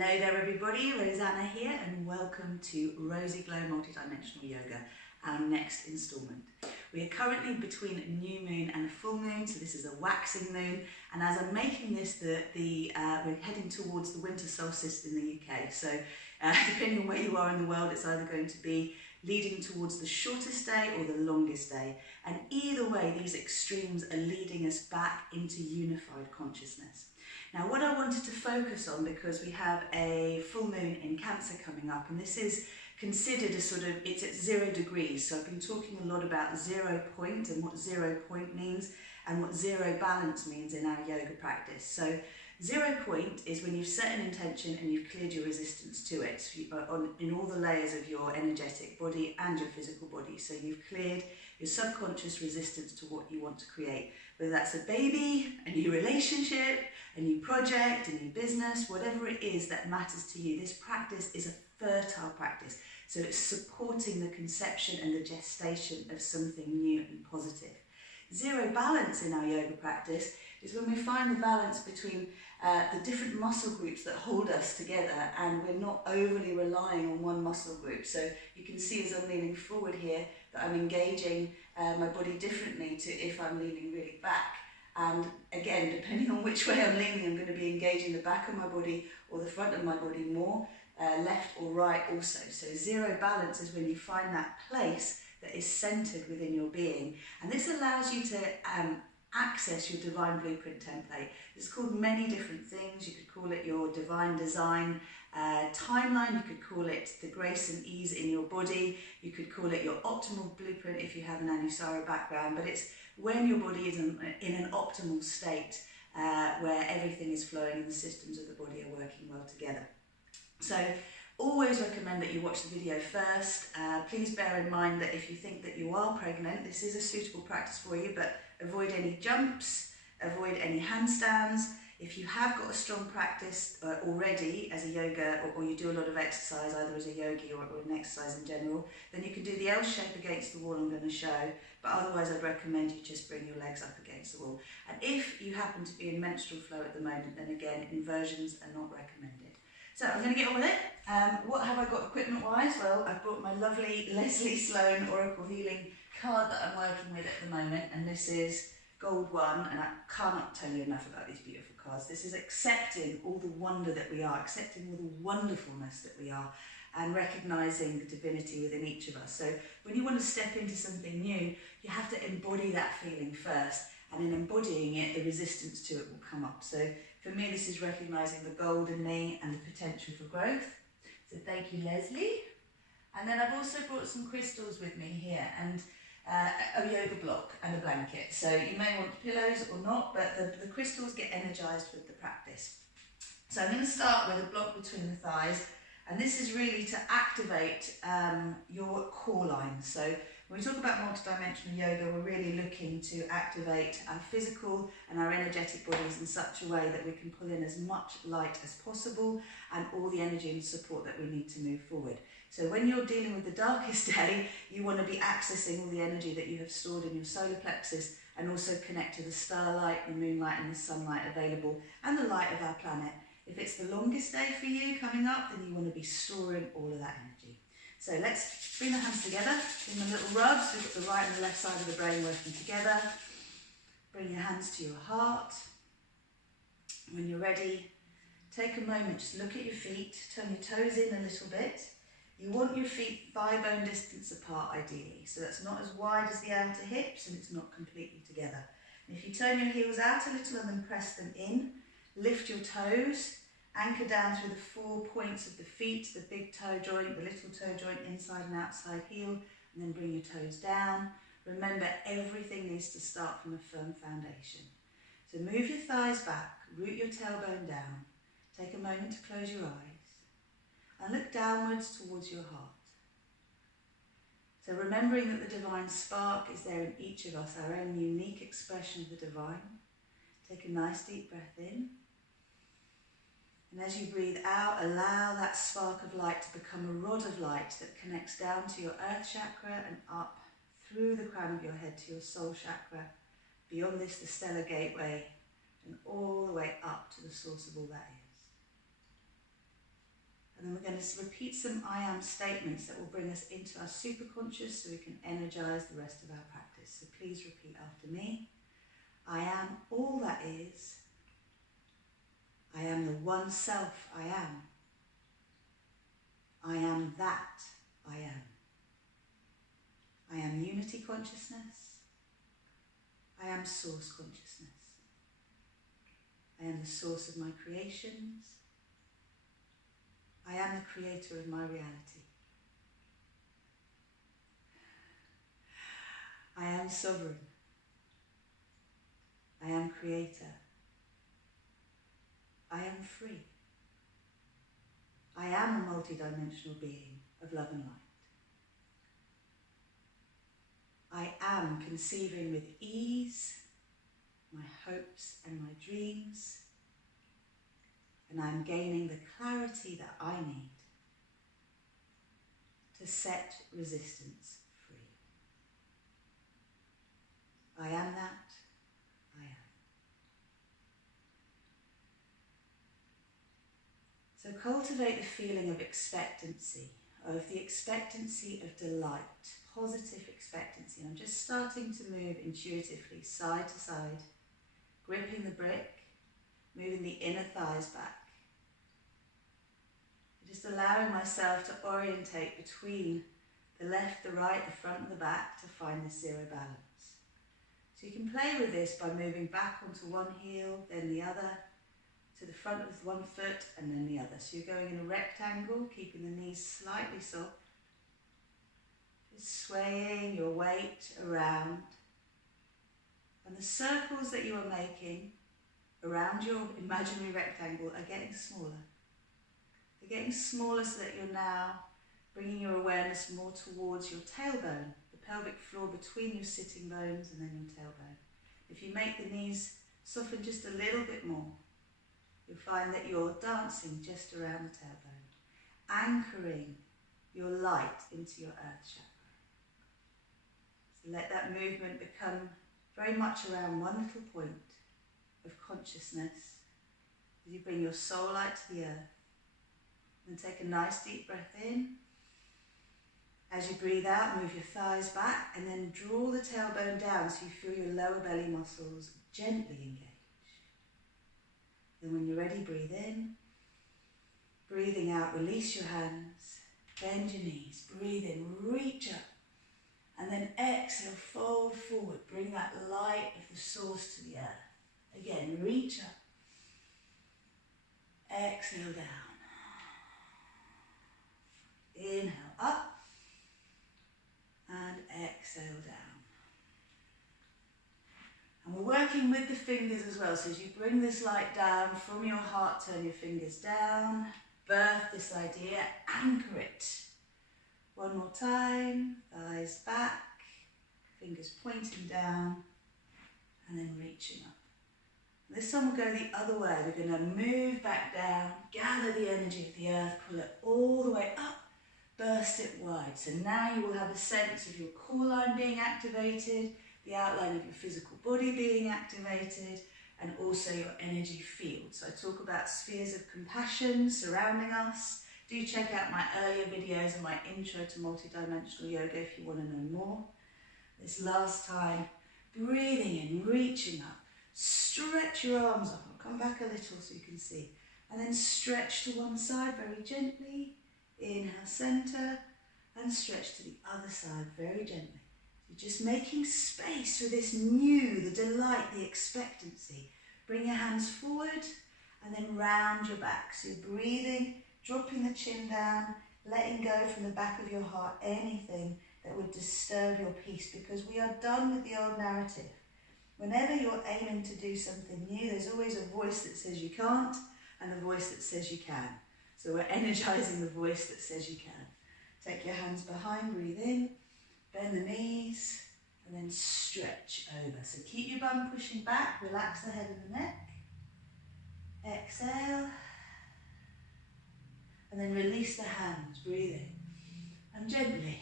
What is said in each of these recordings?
Hello there everybody, Rosanna here and welcome to RozyGlow MultiDimensional Yoga, our next instalment. We are currently between a new moon and a full moon, so this is a waxing moon, and as I'm making this, we're heading towards the winter solstice in the UK, so depending on where you are in the world, it's either going to be leading towards the shortest day or the longest day, and either way these extremes are leading us back into unified consciousness. Now what I wanted to focus on, because we have a full moon in Cancer coming up, and this is considered a sort of, it's at 0 degrees, so I've been talking a lot about 0 point and what 0 point means and what zero balance means in our yoga practice. So 0 point is when you've set an intention and you've cleared your resistance to it, so in all the layers of your energetic body and your physical body. So you've cleared your subconscious resistance to what you want to create, whether that's a baby, a new relationship, a new project, a new business, whatever it is that matters to you. This practice is a fertile practice, so it's supporting the conception and the gestation of something new and positive. Zero balance in our yoga practice is when we find the balance between the different muscle groups that hold us together, and we're not overly relying on one muscle group. So you can see as I'm leaning forward here that I'm engaging my body differently to if I'm leaning really back. And again, depending on which way I'm leaning, I'm going to be engaging the back of my body or the front of my body more, left or right also. So zero balance is when you find that place that is centered within your being. And this allows you to access your divine blueprint template. It's called many different things. You could call it your divine design timeline, you could call it the grace and ease in your body, you could call it your optimal blueprint if you have an Anusara background, but it's when your body is in an optimal state where everything is flowing and the systems of the body are working well together. So always recommend that you watch the video first. Please bear in mind that if you think that you are pregnant, this is a suitable practice for you, but avoid any jumps, avoid any handstands. If you have got a strong practice already as a yoga, or you do a lot of exercise either as a yogi or an exercise in general, then you can do the L shape against the wall I'm going to show, but otherwise I'd recommend you just bring your legs up against the wall. And if you happen to be in menstrual flow at the moment, then again, inversions are not recommended. So I'm going to get on with it. What have I got equipment wise? Well, I've brought my lovely Leslie Sloan Oracle Healing card that I'm working with at the moment, and this is Gold 1, and I cannot tell you enough about these beautiful cards. This is accepting all the wonder that we are, accepting all the wonderfulness that we are, and recognising the divinity within each of us. So when you want to step into something new, you have to embody that feeling first, and in embodying it, the resistance to it will come up. So for me, this is recognising the gold in me and the potential for growth. So thank you, Leslie. And then I've also brought some crystals with me here, and a yoga block and a blanket. So you may want pillows or not, but the crystals get energized with the practice. So I'm going to start with a block between the thighs, and this is really to activate your core lines. So when we talk about multidimensional yoga, we're really looking to activate our physical and our energetic bodies in such a way that we can pull in as much light as possible and all the energy and support that we need to move forward. So when you're dealing with the darkest day, you want to be accessing all the energy that you have stored in your solar plexus, and also connect to the starlight, the moonlight and the sunlight available, and the light of our planet. If it's the longest day for you coming up, then you want to be storing all of that energy. So let's bring the hands together in the little rubs. We've got the right and the left side of the brain working together. Bring your hands to your heart. When you're ready, take a moment, just look at your feet, turn your toes in a little bit. You want your feet thigh bone distance apart ideally, so that's not as wide as the outer hips and it's not completely together. And if you turn your heels out a little and then press them in, lift your toes, anchor down through the 4 points of the feet, the big toe joint, the little toe joint, inside and outside heel, and then bring your toes down. Remember, everything needs to start from a firm foundation. So move your thighs back, root your tailbone down, take a moment to close your eyes, and look downwards towards your heart. So remembering that the divine spark is there in each of us, our own unique expression of the divine. Take a nice deep breath in. And as you breathe out, allow that spark of light to become a rod of light that connects down to your earth chakra and up through the crown of your head to your soul chakra. Beyond this, the stellar gateway, and all the way up to the source of all that is. And then we're going to repeat some I am statements that will bring us into our superconscious so we can energize the rest of our practice. So please repeat after me. I am all that is. I am the one self I am. I am that I am. I am unity consciousness. I am source consciousness. I am the source of my creations. I am the creator of my reality. I am sovereign. I am creator. I am free. I am a multidimensional being of love and light. I am conceiving with ease my hopes and my dreams, and I'm gaining the clarity that I need to set resistance free. I am that I am. So cultivate the feeling of expectancy, of the expectancy of delight, positive expectancy. And I'm just starting to move intuitively side to side, gripping the brick, moving the inner thighs back. Just allowing myself to orientate between the left, the right, the front and the back to find this zero balance. So you can play with this by moving back onto one heel, then the other, to the front with one foot and then the other. So you're going in a rectangle, keeping the knees slightly soft. Just swaying your weight around. And the circles that you are making around your imaginary rectangle are getting smaller. They're getting smaller so that you're now bringing your awareness more towards your tailbone, the pelvic floor between your sitting bones and then your tailbone. If you make the knees soften just a little bit more, you'll find that you're dancing just around the tailbone, anchoring your light into your earth chakra. So let that movement become very much around one little point of consciousness as you bring your soul light to the earth. And take a nice deep breath in. As you breathe out, move your thighs back and then draw the tailbone down so you feel your lower belly muscles gently engage. Then when you're ready, breathe in. Breathing out, release your hands, bend your knees, breathe in, reach up. And then exhale, fold forward, bring that light of the source to the earth. Again, reach up. Exhale down. Inhale up and exhale down. And we're working with the fingers as well. So as you bring this light down from your heart, turn your fingers down, birth this idea, anchor it. One more time, thighs back, fingers pointing down, and then reaching up. This time we'll go the other way. We're going to move back down, gather the energy of the earth, pull it all the way up, burst it wide. So now you will have a sense of your core line being activated, the outline of your physical body being activated, and also your energy field. So I talk about spheres of compassion surrounding us. Do check out my earlier videos and my intro to multidimensional yoga if you want to know more. This last time, breathing in, reaching up, stretch your arms up. I'll come back a little so you can see. And then stretch to one side very gently. Inhale, center, and stretch to the other side very gently. You're just making space for this new, the delight, the expectancy. Bring your hands forward and then round your back. So you're breathing, dropping the chin down, letting go from the back of your heart anything that would disturb your peace, because we are done with the old narrative. Whenever you're aiming to do something new, there's always a voice that says you can't and a voice that says you can. So we're energizing the voice that says you can. Take your hands behind, breathe in, bend the knees, and then stretch over. So keep your bum pushing back, relax the head and the neck. Exhale. And then release the hands, breathe in. And gently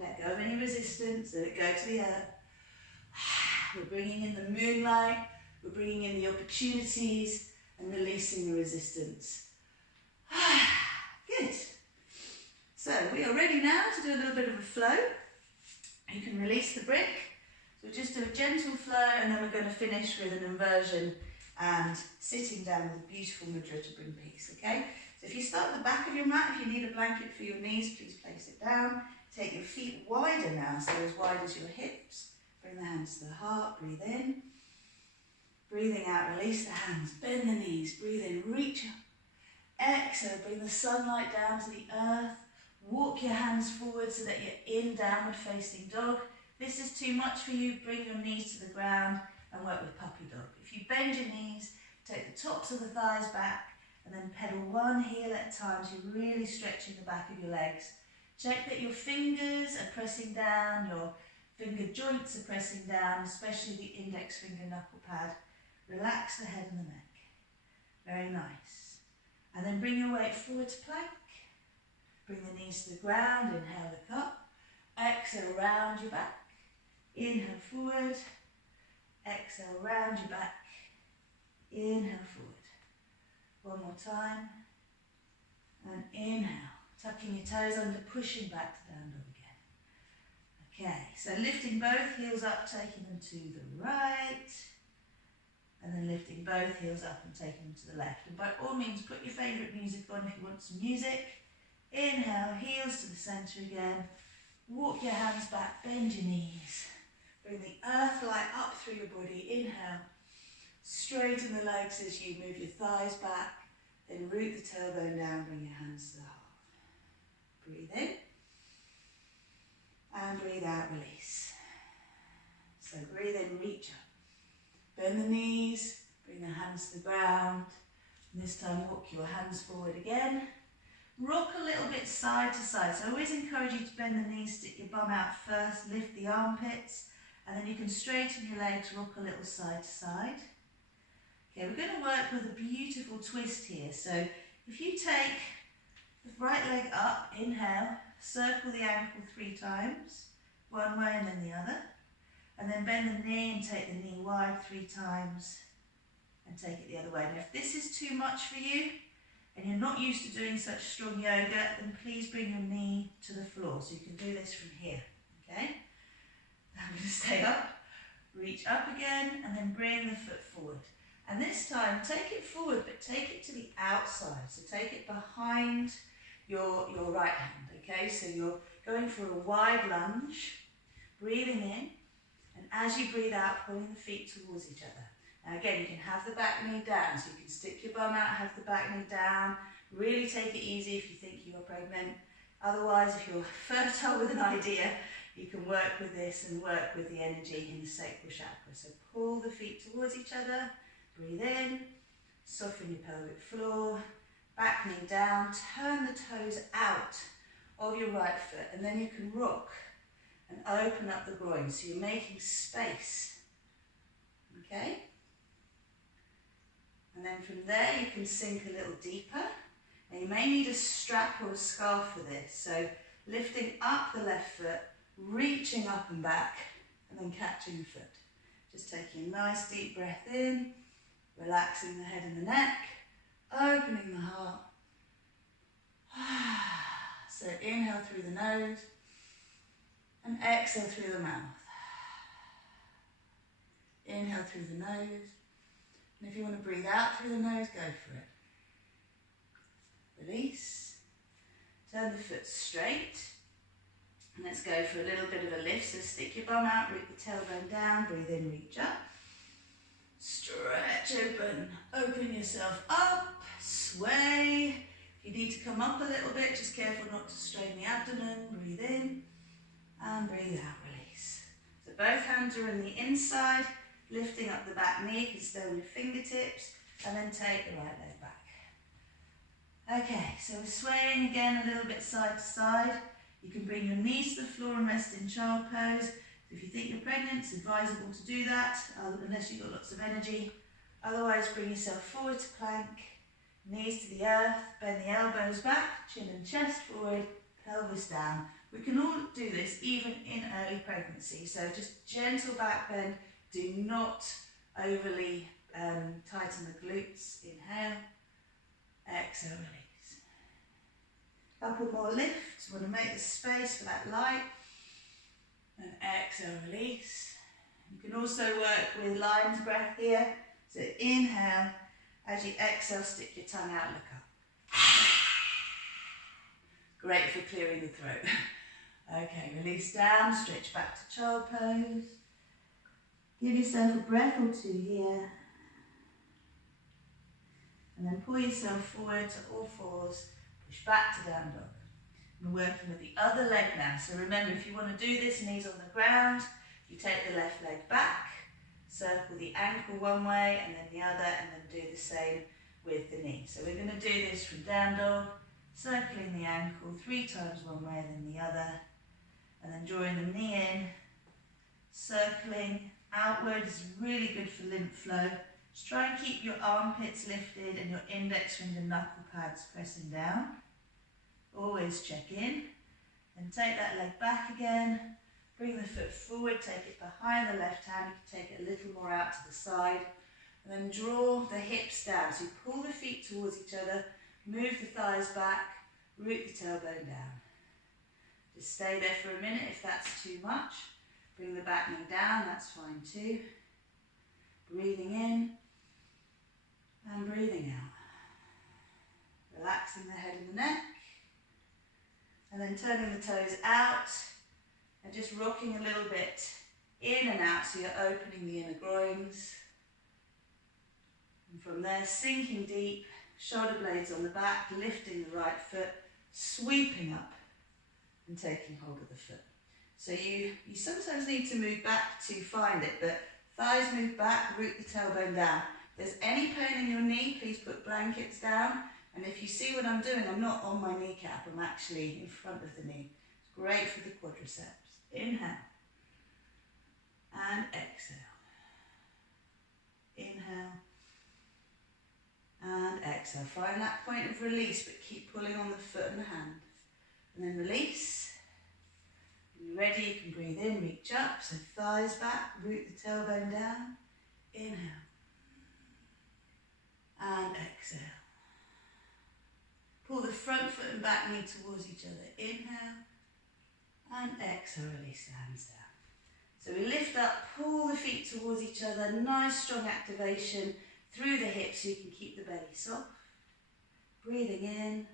let go of any resistance, let it go to the earth. We're bringing in the moonlight, we're bringing in the opportunities and releasing the resistance. So we are ready now to do a little bit of a flow. You can release the brick. So just do a gentle flow, and then we're going to finish with an inversion and sitting down with a beautiful mudra to bring peace, okay? So if you start at the back of your mat, if you need a blanket for your knees, please place it down. Take your feet wider now, so as wide as your hips. Bring the hands to the heart, breathe in. Breathing out, release the hands, bend the knees, breathe in, reach up. Exhale, bring the sunlight down to the earth. Walk your hands forward so that you're in downward facing dog. If this is too much for you, bring your knees to the ground and work with puppy dog. If you bend your knees, take the tops of the thighs back and then pedal one heel at a time, so you're really stretching the back of your legs. Check that your fingers are pressing down, your finger joints are pressing down, especially the index finger knuckle pad. Relax the head and the neck. Very nice. And then bring your weight forward to plank. Bring the knees to the ground, inhale, look up. Exhale, round your back. Inhale, forward. Exhale, round your back. Inhale, forward. One more time. And inhale, tucking your toes under, pushing back to down dog again. Okay, so lifting both heels up, taking them to the right. And then lifting both heels up and taking them to the left. And by all means, put your favourite music on if you want some music. Inhale, heels to the centre again. Walk your hands back, bend your knees. Bring the earth light up through your body. Inhale, straighten the legs as you move your thighs back. Then root the tailbone down, bring your hands to the heart. Breathe in. And breathe out, release. So breathe in, reach up. Bend the knees, bring the hands to the ground. And this time walk your hands forward again. Rock a little bit side to side. So I always encourage you to bend the knees, stick your bum out first, lift the armpits, and then you can straighten your legs, rock a little side to side. Okay, we're going to work with a beautiful twist here. So if you take the right leg up, inhale, circle the ankle 3 times, one way and then the other. And then bend the knee and take the knee wide 3 times and take it the other way. Now if this is too much for you and you're not used to doing such strong yoga, then please bring your knee to the floor. So you can do this from here, okay? I'm going to stay up, reach up again and then bring the foot forward. And this time take it forward but take it to the outside. So take it behind your right hand, okay? So you're going for a wide lunge, breathing in. And as you breathe out, pulling the feet towards each other. Now again, you can have the back knee down, so you can stick your bum out, have the back knee down. Really take it easy if you think you are pregnant. Otherwise, if you're fertile with an idea, you can work with this and work with the energy in the sacral chakra. So pull the feet towards each other, breathe in, soften your pelvic floor, back knee down, turn the toes out of your right foot, and then you can rock and open up the groin, so you're making space, okay? And then from there you can sink a little deeper. Now you may need a strap or a scarf for this, so lifting up the left foot, reaching up and back, and then catching the foot. Just taking a nice deep breath in, relaxing the head and the neck, opening the heart. So inhale through the nose, and exhale through the mouth. Inhale through the nose. And if you want to breathe out through the nose, go for it. Release. Turn the foot straight. And let's go for a little bit of a lift. So stick your bum out, root the tailbone down, breathe in, reach up. Stretch open. Open yourself up. Sway. If you need to come up a little bit, just careful not to strain the abdomen. Breathe in. And breathe out, release. So both hands are on the inside, lifting up the back knee, you can stay on your fingertips, and then take the right leg back. Okay, so we're swaying again a little bit side to side. You can bring your knees to the floor and rest in child pose. If you think you're pregnant, it's advisable to do that, unless you've got lots of energy. Otherwise, bring yourself forward to plank, knees to the earth, bend the elbows back, chin and chest forward, pelvis down. We can all do this even in early pregnancy, so just gentle back bend. Do not overly tighten the glutes. Inhale, exhale, release. Couple more lifts. Want to make the space for that light. And exhale, release. You can also work with lion's breath here. So inhale, as you exhale, stick your tongue out, look up. Great for clearing the throat. Okay, release down, stretch back to child pose. Give yourself a breath or two here. And then pull yourself forward to all fours, push back to down dog. We're working with the other leg now. So remember, if you want to do this, knees on the ground, you take the left leg back, circle the ankle one way and then the other, and then do the same with the knee. So we're going to do this from down dog, circling the ankle 3 times one way and then the other, and then drawing the knee in, circling outward is really good for lymph flow. Just try and keep your armpits lifted and your index finger knuckle pads pressing down. Always check in, and take that leg back again. Bring the foot forward, take it behind the left hand, you can take it a little more out to the side, and then draw the hips down. So you pull the feet towards each other, move the thighs back, root the tailbone down. Just stay there for a minute if that's too much. Bring the back knee down, that's fine too. Breathing in and breathing out. Relaxing the head and the neck. And then turning the toes out and just rocking a little bit in and out, so you're opening the inner groins. And from there, sinking deep, shoulder blades on the back, lifting the right foot, sweeping up and taking hold of the foot. So you sometimes need to move back to find it, but thighs move back, root the tailbone down. If there's any pain in your knee, please put blankets down. And if you see what I'm doing, I'm not on my kneecap, I'm actually in front of the knee. It's great for the quadriceps. Inhale and exhale. Inhale and exhale. Find that point of release, but keep pulling on the foot and the hand. And then release. When you're ready, you can breathe in, reach up, so thighs back, root the tailbone down. Inhale and exhale. Pull the front foot and back knee towards each other. Inhale and exhale, release the hands down. So we lift up, pull the feet towards each other, nice strong activation through the hips so you can keep the belly soft. Breathing in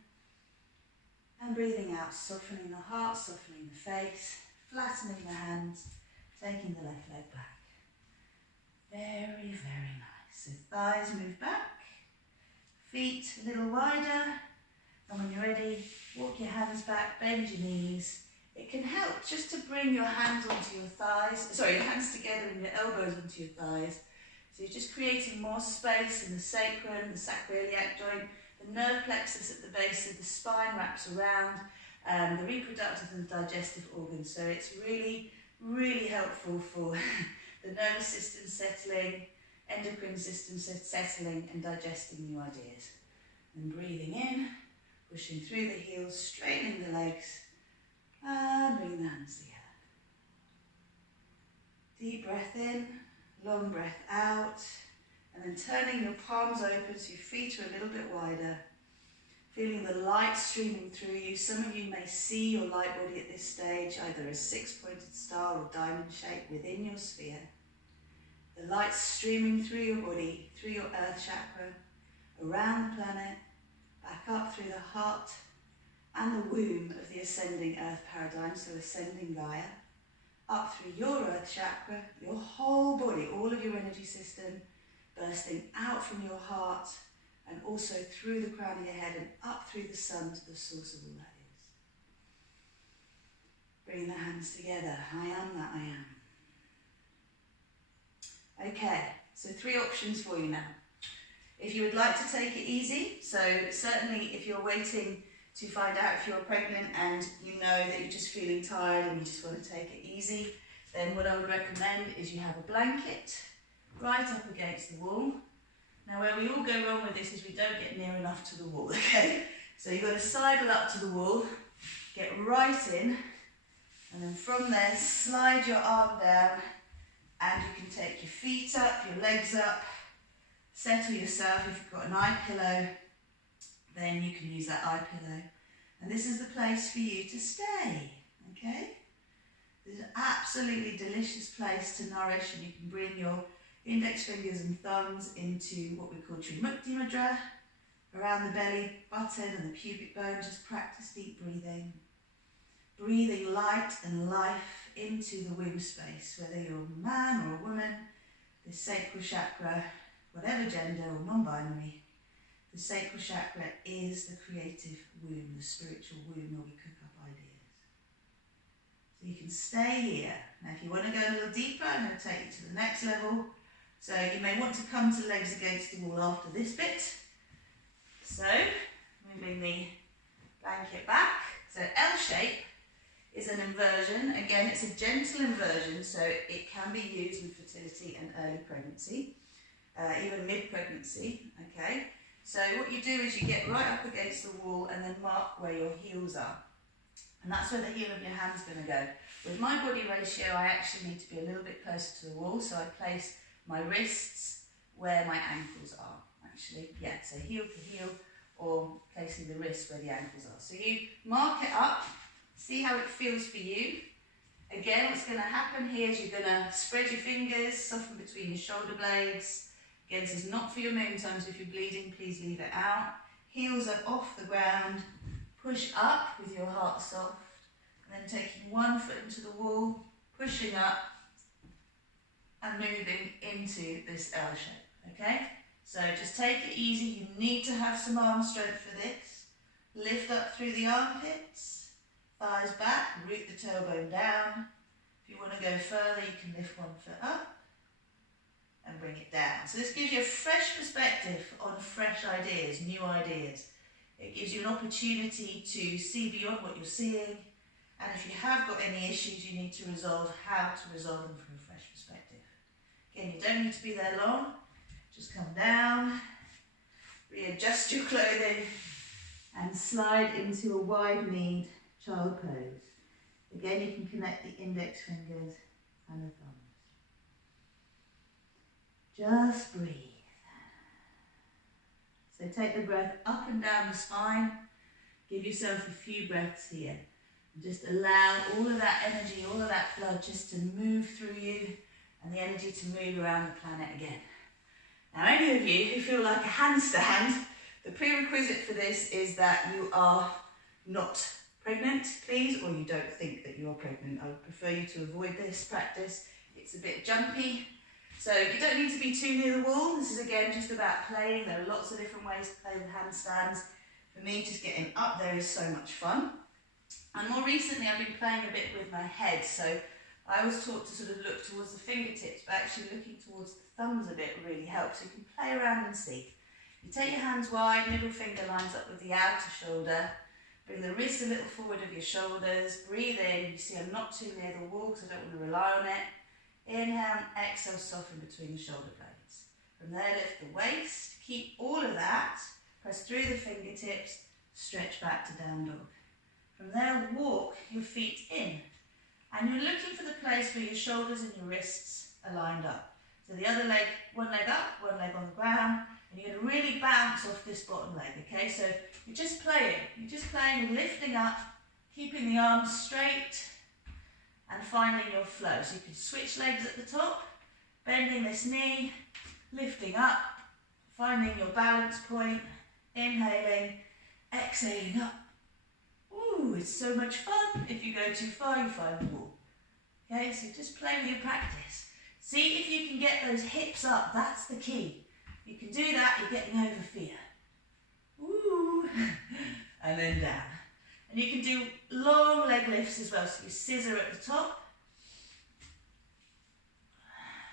and breathing out, softening the heart, softening the face, flattening the hands, taking the left leg back. Very, very nice. So thighs move back, feet a little wider. And when you're ready, walk your hands back, bend your knees. It can help just to bring your hands onto your thighs, your hands together and your elbows onto your thighs. So you're just creating more space in the sacrum, the sacroiliac joint, the nerve plexus at the base of the spine wraps around the reproductive and digestive organs. So it's really, really helpful for the nervous system settling, endocrine system settling and digesting new ideas. And breathing in. Pushing through the heels, straightening the legs, and bring the hands together. Deep breath in, long breath out, and then turning your palms open so your feet are a little bit wider. Feeling the light streaming through you. Some of you may see your light body at this stage, either a 6-pointed star or diamond shape within your sphere. The light streaming through your body, through your earth chakra, around the planet, back up through the heart and the womb of the ascending earth paradigm, so ascending Gaia, up through your earth chakra, your whole body, all of your energy system, bursting out from your heart and also through the crown of your head and up through the sun to the source of all that is. Bring the hands together. I am that I am. Okay, so 3 options for you now. If you would like to take it easy, so certainly if you're waiting to find out if you're pregnant and you know that you're just feeling tired and you just want to take it easy, then what I would recommend is you have a blanket right up against the wall. Now where we all go wrong with this is we don't get near enough to the wall, okay? So you've got to sidle up to the wall, get right in, and then from there slide your arm down and you can take your feet up, your legs up, settle yourself. If you've got an eye pillow, then you can use that eye pillow. And this is the place for you to stay, okay? This is an absolutely delicious place to nourish, and you can bring your index fingers and thumbs into what we call Trimukti Mudra, around the belly button and the pubic bone. Just practice deep breathing. Breathing light and life into the womb space, whether you're a man or a woman, the sacral chakra, whatever gender or non-binary, the sacral chakra is the creative womb, the spiritual womb where we cook up ideas. So you can stay here. Now if you want to go a little deeper, I'm going to take you to the next level. So you may want to come to legs against the wall after this bit. So, moving the blanket back. So L shape is an inversion. Again, it's a gentle inversion, so it can be used with fertility and early pregnancy, even mid-pregnancy, okay? So what you do is you get right up against the wall and then mark where your heels are. And that's where the heel of your hand's going to go. With my body ratio, I actually need to be a little bit closer to the wall, so I place my wrists where my ankles are, actually. Yeah, so heel to heel, or placing the wrists where the ankles are. So you mark it up. See how it feels for you. Again, what's going to happen here is you're going to spread your fingers, soften between your shoulder blades. Again, this is not for your moon time, so if you're bleeding, please leave it out. Heels are off the ground. Push up with your heart soft. And then taking one foot into the wall, pushing up, and moving into this L shape, okay? So just take it easy. You need to have some arm strength for this. Lift up through the armpits. Thighs back, root the tailbone down. If you want to go further, you can lift one foot up and bring it down. So this gives you a fresh perspective on fresh ideas, new ideas. It gives you an opportunity to see beyond what you're seeing. And if you have got any issues you need to resolve, how to resolve them from a fresh perspective. Again, you don't need to be there long. Just come down, readjust your clothing, and slide into a wide-kneed child pose. Again, you can connect the index fingers and the thumbs. Just breathe. So take the breath up and down the spine. Give yourself a few breaths here. And just allow all of that energy, all of that blood just to move through you, and the energy to move around the planet again. Now, any of you who feel like a handstand, the prerequisite for this is that you are not pregnant, please, or you don't think that you're pregnant. I would prefer you to avoid this practice. It's a bit jumpy. So you don't need to be too near the wall. This is again just about playing. There are lots of different ways to play with handstands. For me, just getting up there is so much fun. And more recently, I've been playing a bit with my head. So I was taught to sort of look towards the fingertips, but actually looking towards the thumbs a bit really helps. You can play around and see. You take your hands wide, middle finger lines up with the outer shoulder. Bring the wrists a little forward of your shoulders. Breathe in. You see I'm not too near the wall because I don't want to rely on it. Inhale and exhale, soften between the shoulder blades. From there, lift the waist. Keep all of that. Press through the fingertips. Stretch back to down dog. From there, walk your feet in. And you're looking for the place where your shoulders and your wrists are lined up. So the other leg, one leg up, one leg on the ground. And you're going to really bounce off this bottom leg, okay? So you're just playing with lifting up, keeping the arms straight, and finding your flow. So you can switch legs at the top, bending this knee, lifting up, finding your balance point, inhaling, exhaling up. Ooh, it's so much fun. If you go too far, you find the wall. Okay, so just play with your practice. See if you can get those hips up, that's the key. You can do that, you're getting over fear. Ooh, and then down. And you can do long leg lifts as well. So you scissor at the top.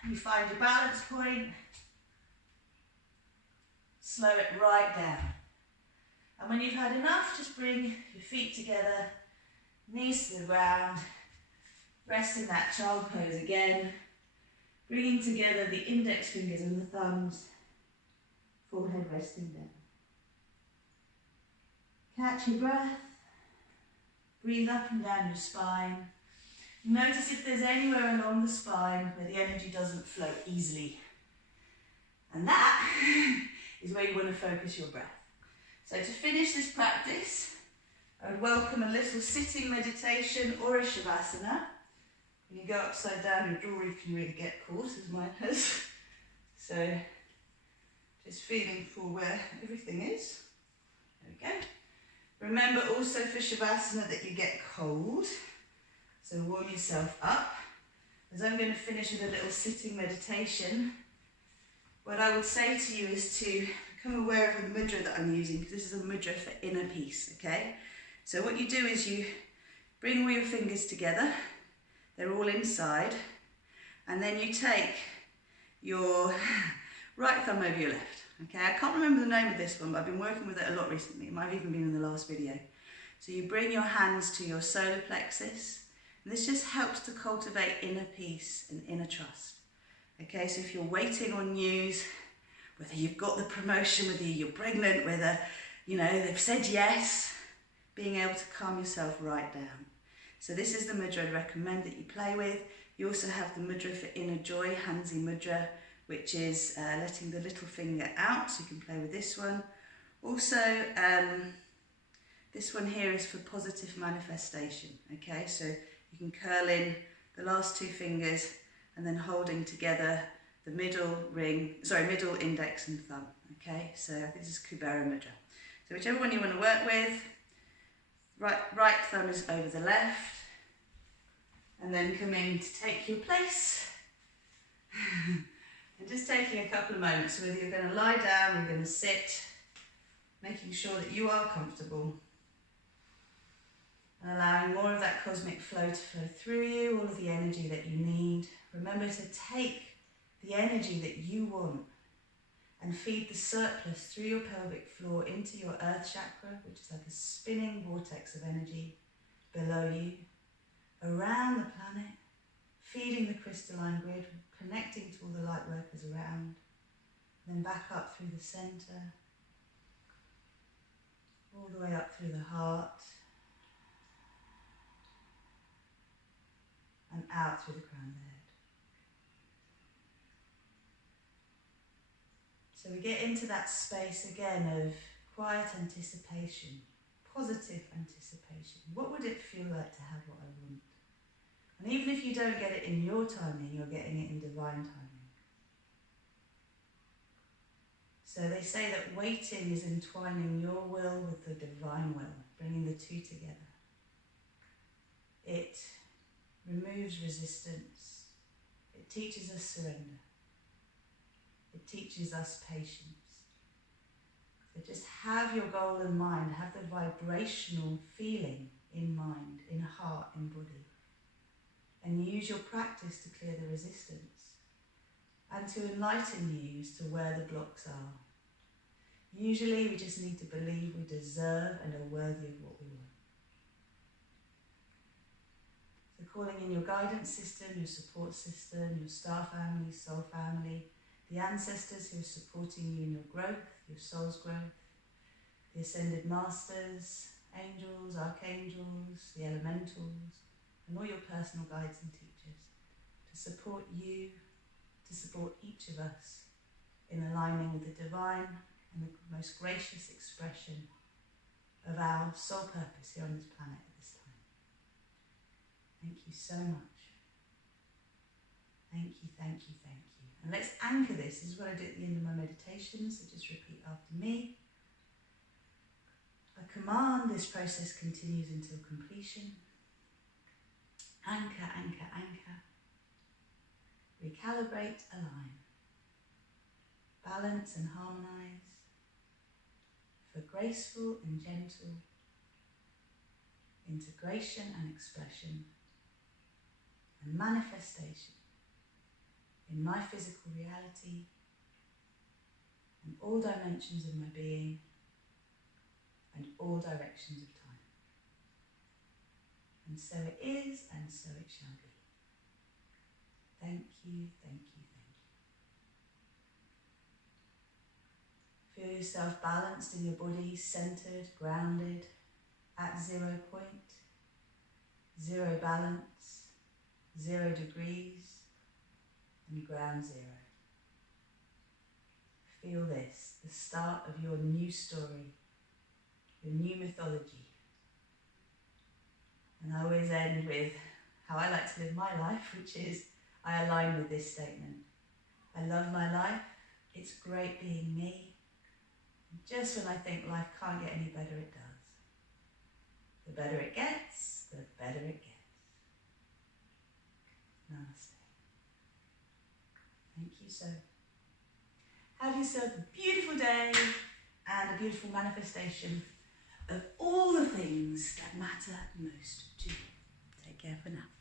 You find your balance point. Slow it right down. And when you've had enough, just bring your feet together, knees to the ground, rest in that child pose again, bringing together the index fingers and the thumbs, forehead resting down. Catch your breath, breathe up and down your spine. Notice if there's anywhere along the spine where the energy doesn't flow easily. And that is where you want to focus your breath. So to finish this practice, I would welcome a little sitting meditation or a shavasana. When you go upside down, your jewellery can really get caught, as mine has. So, just feeling for where everything is. There we go. Remember also for shavasana that you get cold. So warm yourself up. As I'm going to finish with a little sitting meditation, what I would say to you is to become aware of the mudra that I'm using, because this is a mudra for inner peace, okay? So what you do is you bring all your fingers together, they're all inside, and then you take your right thumb over your left, okay? I can't remember the name of this one, but I've been working with it a lot recently. It might have even been in the last video. So you bring your hands to your solar plexus, and this just helps to cultivate inner peace and inner trust. Okay, so if you're waiting on news, whether you've got the promotion, whether you're pregnant, whether, you know, they've said yes, being able to calm yourself right down. So this is the mudra I'd recommend that you play with. You also have the mudra for inner joy, Hansi mudra, which is letting the little finger out, so you can play with this one. Also, this one here is for positive manifestation, okay? So you can curl in the last two fingers and then holding together the middle index and thumb, okay? So this is Kubera mudra. So whichever one you want to work with, right thumb is over the left, and then come in to take your place. And just taking a couple of moments, so whether you're going to lie down or you're going to sit, making sure that you are comfortable. And allowing more of that cosmic flow to flow through you, all of the energy that you need. Remember to take the energy that you want and feed the surplus through your pelvic floor into your earth chakra, which is like a spinning vortex of energy below you, around the planet, feeding the crystalline grid, connecting to all the light workers around, then back up through the center, all the way up through the heart, and out through the crown of the head. So we get into that space again of quiet anticipation, positive anticipation. What would it feel like to have what I want? And even if you don't get it in your timing, you're getting it in divine timing. So they say that waiting is entwining your will with the divine will, bringing the two together. It removes resistance. It teaches us surrender. It teaches us patience. So just have your goal in mind, have the vibrational feeling in mind, in heart, in body. And use your practice to clear the resistance and to enlighten you as to where the blocks are. Usually we just need to believe we deserve and are worthy of what we want. So calling in your guidance system, your support system, your star family, soul family, the ancestors who are supporting you in your growth, your soul's growth, the ascended masters, angels, archangels, the elementals, and all your personal guides and teachers to support you, to support each of us in aligning with the divine and the most gracious expression of our soul purpose here on this planet at this time. Thank you so much. Thank you, thank you, thank you. And let's anchor this. This is what I do at the end of my meditation, so just repeat after me. I command this process continues until completion. Anchor, anchor, anchor. Recalibrate, align. Balance and harmonize. For graceful and gentle integration and expression and manifestation in my physical reality and all dimensions of my being and all directions of time. And so it is, and so it shall be. Thank you, thank you, thank you. Feel yourself balanced in your body, centered, grounded, at 0 point, 0 balance, 0 degrees, and ground 0. Feel this, the start of your new story, your new mythology, And I always end with how I like to live my life, which is I align with this statement. I love my life. It's great being me. And just when I think life can't get any better, it does. The better it gets, the better it gets. Namaste. Thank you so. Have yourself a beautiful day and a beautiful manifestation of all the things that matter most to you. Take care for now.